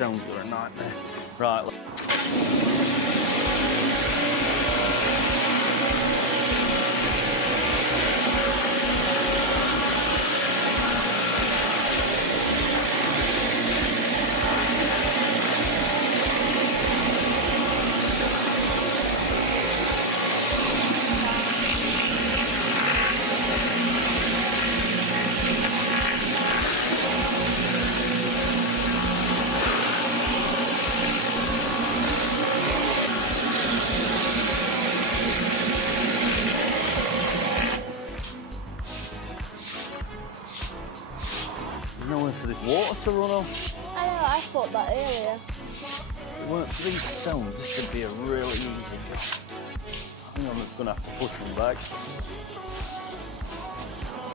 stones are a nightmare. Right. Nowhere for this water to run off. I know, I thought that earlier. If it weren't for these stones, this would be a really easy job. Hang on, I'm just going to have to push them back.